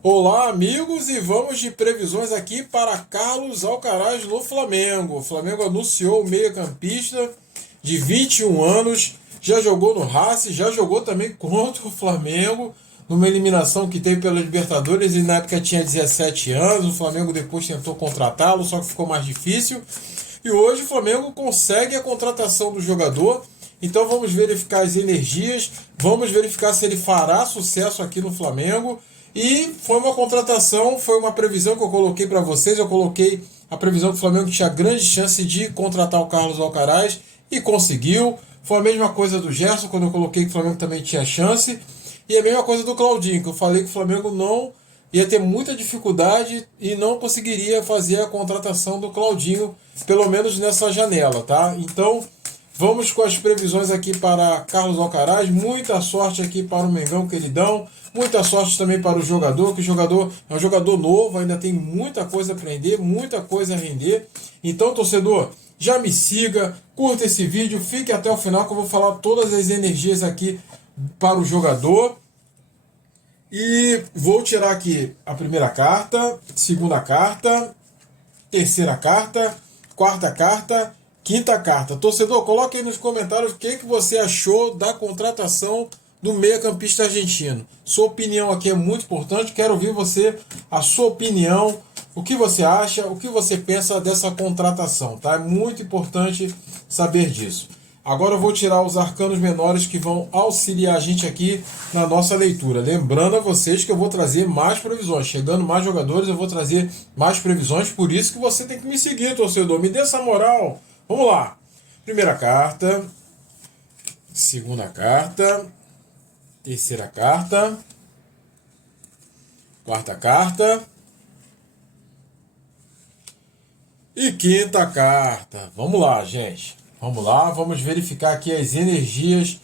Olá, amigos, e vamos de previsões aqui para Carlos Alcaraz no Flamengo. O Flamengo anunciou o meio-campista de 21 anos, já jogou no Racing, já jogou também contra o Flamengo, numa eliminação que teve pela Libertadores, e na época tinha 17 anos. O Flamengo depois tentou contratá-lo, só que ficou mais difícil. E hoje o Flamengo consegue a contratação do jogador. Então vamos verificar as energias, vamos verificar se ele fará sucesso aqui no Flamengo. E foi uma contratação, foi uma previsão que eu coloquei para vocês. Eu coloquei a previsão que o Flamengo tinha grande chance de contratar o Carlos Alcaraz e conseguiu. Foi a mesma coisa do Gerson, quando eu coloquei que o Flamengo também tinha chance. E a mesma coisa do Claudinho, que eu falei que o Flamengo não ia ter muita dificuldade e não conseguiria fazer a contratação do Claudinho, pelo menos nessa janela, tá? Então, vamos com as previsões aqui para Carlos Alcaraz. Muita sorte aqui para o Mengão queridão. Muita sorte também para o jogador, que o jogador é um jogador novo, ainda tem muita coisa a aprender, muita coisa a render. Então, torcedor, já me siga, curta esse vídeo, fique até o final que eu vou falar todas as energias aqui para o jogador. E vou tirar aqui a primeira carta, segunda carta, terceira carta, quarta carta, quinta carta. Torcedor, coloque aí nos comentários o que você achou da contratação do meio-campista argentino. Sua opinião aqui é muito importante. Quero ouvir a sua opinião, o que você acha, o que você pensa dessa contratação, tá? É muito importante saber disso. Agora eu vou tirar os arcanos menores que vão auxiliar a gente aqui na nossa leitura. Lembrando a vocês que eu vou trazer mais previsões. Chegando mais jogadores, eu vou trazer mais previsões. Por isso que você tem que me seguir, torcedor. Me dê essa moral. Vamos lá. Primeira carta. Segunda carta. Terceira carta. Quarta carta. E quinta carta. Vamos lá, gente. Vamos lá, vamos verificar aqui as energias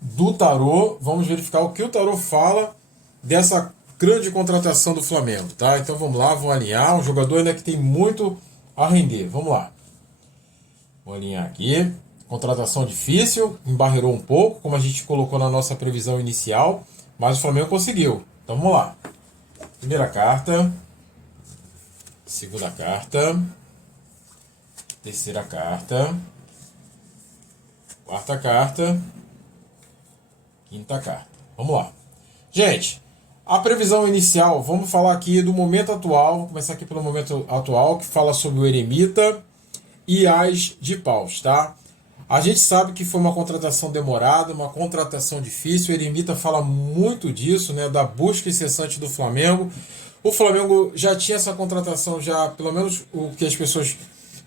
do tarô. Vamos verificar o que o tarô fala dessa grande contratação do Flamengo, tá? Então vamos lá, vamos alinhar. Um jogador ainda que tem muito a render. Vamos lá. Vou alinhar aqui. Contratação difícil, embarreirou um pouco, como a gente colocou na nossa previsão inicial, mas o Flamengo conseguiu. Então vamos lá. Primeira carta. Segunda carta. Terceira carta. Quarta carta. Quinta carta. Vamos lá. Gente, a previsão inicial, vamos falar aqui do momento atual. Vou começar aqui pelo momento atual, que fala sobre o Eremita e as de paus, tá? A gente sabe que foi uma contratação demorada, uma contratação difícil. O Eremita fala muito disso, né? Da busca incessante do Flamengo. O Flamengo já tinha essa contratação, já, pelo menos o que as pessoas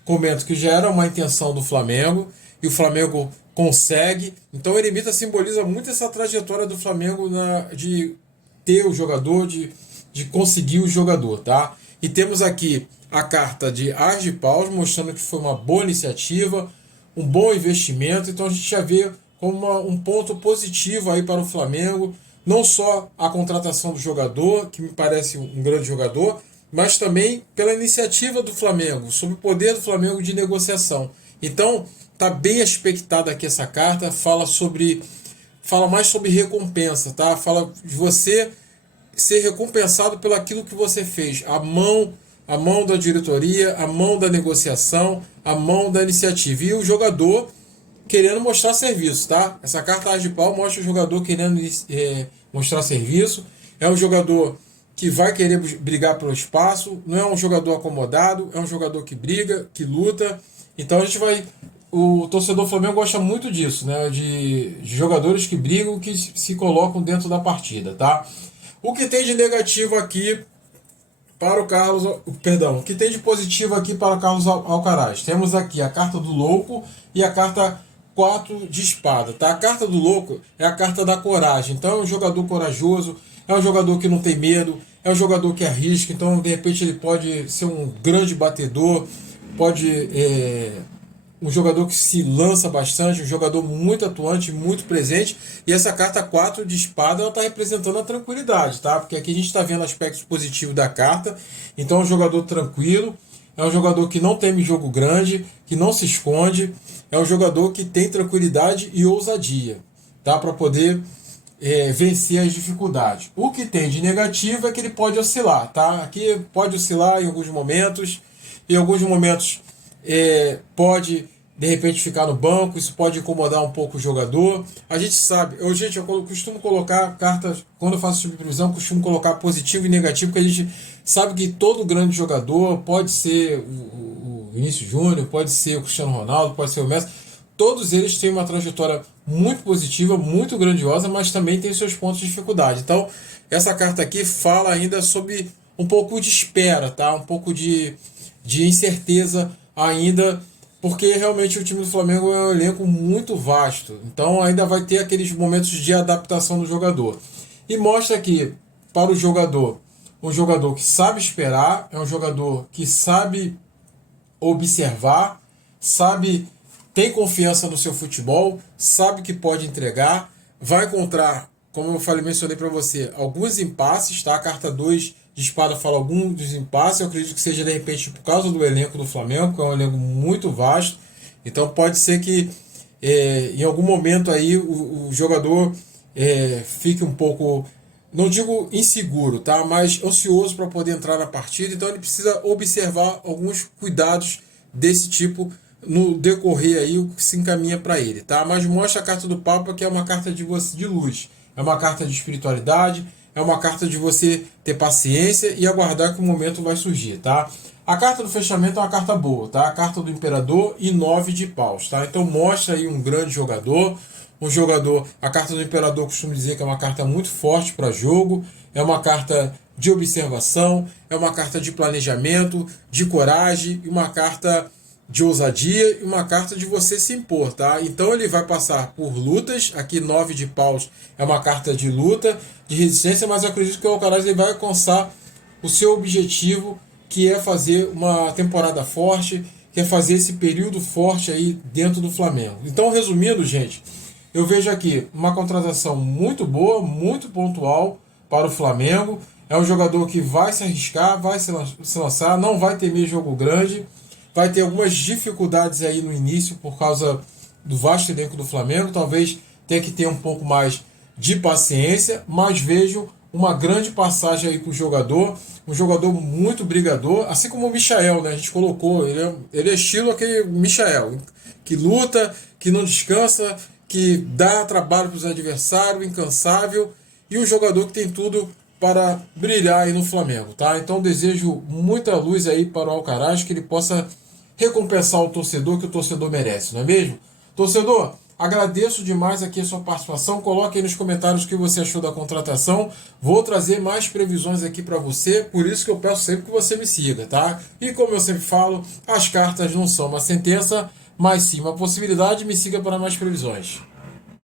comentam, que já era uma intenção do Flamengo. E o Flamengo consegue. Então o Eremita simboliza muito essa trajetória do Flamengo de ter o jogador, de conseguir o jogador, tá? E temos aqui a carta de As de Paus, mostrando que foi uma boa iniciativa, um bom investimento. Então a gente já vê como um ponto positivo aí para o Flamengo, não só a contratação do jogador, que me parece um grande jogador, mas também pela iniciativa do Flamengo, sobre o poder do Flamengo de negociação. Então, tá bem aspectada aqui essa carta, fala mais sobre recompensa, tá? Fala de você ser recompensado pelo aquilo que você fez. A mão da diretoria, a mão da negociação, a mão da iniciativa. E o jogador querendo mostrar serviço, tá? Essa carta As de Pau mostra o jogador querendo mostrar serviço. É um jogador que vai querer brigar pelo espaço, não é um jogador acomodado, é um jogador que briga, que luta. Então a gente vai... O torcedor Flamengo gosta muito disso, né? De jogadores que brigam, que se colocam dentro da partida, tá? O que tem de negativo aqui para o Carlos... Perdão, o que tem de positivo aqui para o Carlos Alcaraz? Temos aqui a carta do louco e a carta 4 de espada, tá? A carta do louco é a carta da coragem. Então é um jogador corajoso, é um jogador que não tem medo, é um jogador que arrisca. Então de repente ele pode ser um grande batedor, pode... um jogador que se lança bastante, um jogador muito atuante, muito presente. E essa carta 4 de espada, ela está representando a tranquilidade, tá? Porque aqui a gente está vendo aspectos positivos da carta. Então é um jogador tranquilo, é um jogador que não teme jogo grande, que não se esconde, é um jogador que tem tranquilidade e ousadia, tá? Para poder vencer as dificuldades. O que tem de negativo é que ele pode oscilar, tá? Aqui pode oscilar em alguns momentos pode de repente ficar no banco, isso pode incomodar um pouco o jogador. A gente sabe, eu costumo colocar cartas, quando eu faço subprevisão, costumo colocar positivo e negativo, porque a gente sabe que todo grande jogador, pode ser o Vinícius Júnior, pode ser o Cristiano Ronaldo, pode ser o Messi, todos eles têm uma trajetória muito positiva, muito grandiosa, mas também tem seus pontos de dificuldade. Então, essa carta aqui fala ainda sobre um pouco de espera, tá? Um pouco de incerteza ainda, porque realmente o time do Flamengo é um elenco muito vasto. Então, ainda vai ter aqueles momentos de adaptação do jogador. E mostra que, para o jogador, um jogador que sabe esperar, é um jogador que sabe observar, tem confiança no seu futebol, sabe que pode entregar, vai encontrar, como eu mencionei para você, alguns impasses, tá? A carta 2 de espada fala alguns dos impasses, eu acredito que seja de repente por causa do elenco do Flamengo, que é um elenco muito vasto, então pode ser que em algum momento aí o jogador fique um pouco, não digo inseguro, tá? Mas ansioso para poder entrar na partida, então ele precisa observar alguns cuidados desse tipo no decorrer aí o que se encaminha para ele, tá? Mas mostra a carta do Papa, que é uma carta de luz, é uma carta de espiritualidade, é uma carta de você ter paciência e aguardar que o momento vai surgir, tá? A carta do fechamento é uma carta boa, tá? A carta do Imperador e 9 de paus, tá? Então mostra aí um grande jogador, a carta do Imperador costumo dizer que é uma carta muito forte para jogo, é uma carta de observação, é uma carta de planejamento, de coragem, e uma carta de ousadia e uma carta de você se impor, tá? Então ele vai passar por lutas, aqui 9 de paus é uma carta de luta, de resistência, mas eu acredito que o Alcaraz ele vai alcançar o seu objetivo, que é fazer uma temporada forte, que é fazer esse período forte aí dentro do Flamengo. Então, resumindo, gente, eu vejo aqui uma contratação muito boa, muito pontual para o Flamengo. É um jogador que vai se arriscar, vai se lançar, não vai temer jogo grande, vai ter algumas dificuldades aí no início por causa do vasto elenco do Flamengo, talvez tenha que ter um pouco mais de paciência, mas vejo uma grande passagem aí para o jogador, um jogador muito brigador, assim como o Michael, né? A gente colocou, ele é estilo aquele Michael, que luta, que não descansa, que dá trabalho para os adversários, incansável, e um jogador que tem tudo para brilhar aí no Flamengo, tá? Então desejo muita luz aí para o Alcaraz, que ele possa recompensar o torcedor, que o torcedor merece, não é mesmo? Torcedor, agradeço demais aqui a sua participação, coloque aí nos comentários o que você achou da contratação, vou trazer mais previsões aqui para você, por isso que eu peço sempre que você me siga, tá? E como eu sempre falo, as cartas não são uma sentença, mas sim uma possibilidade, me siga para mais previsões.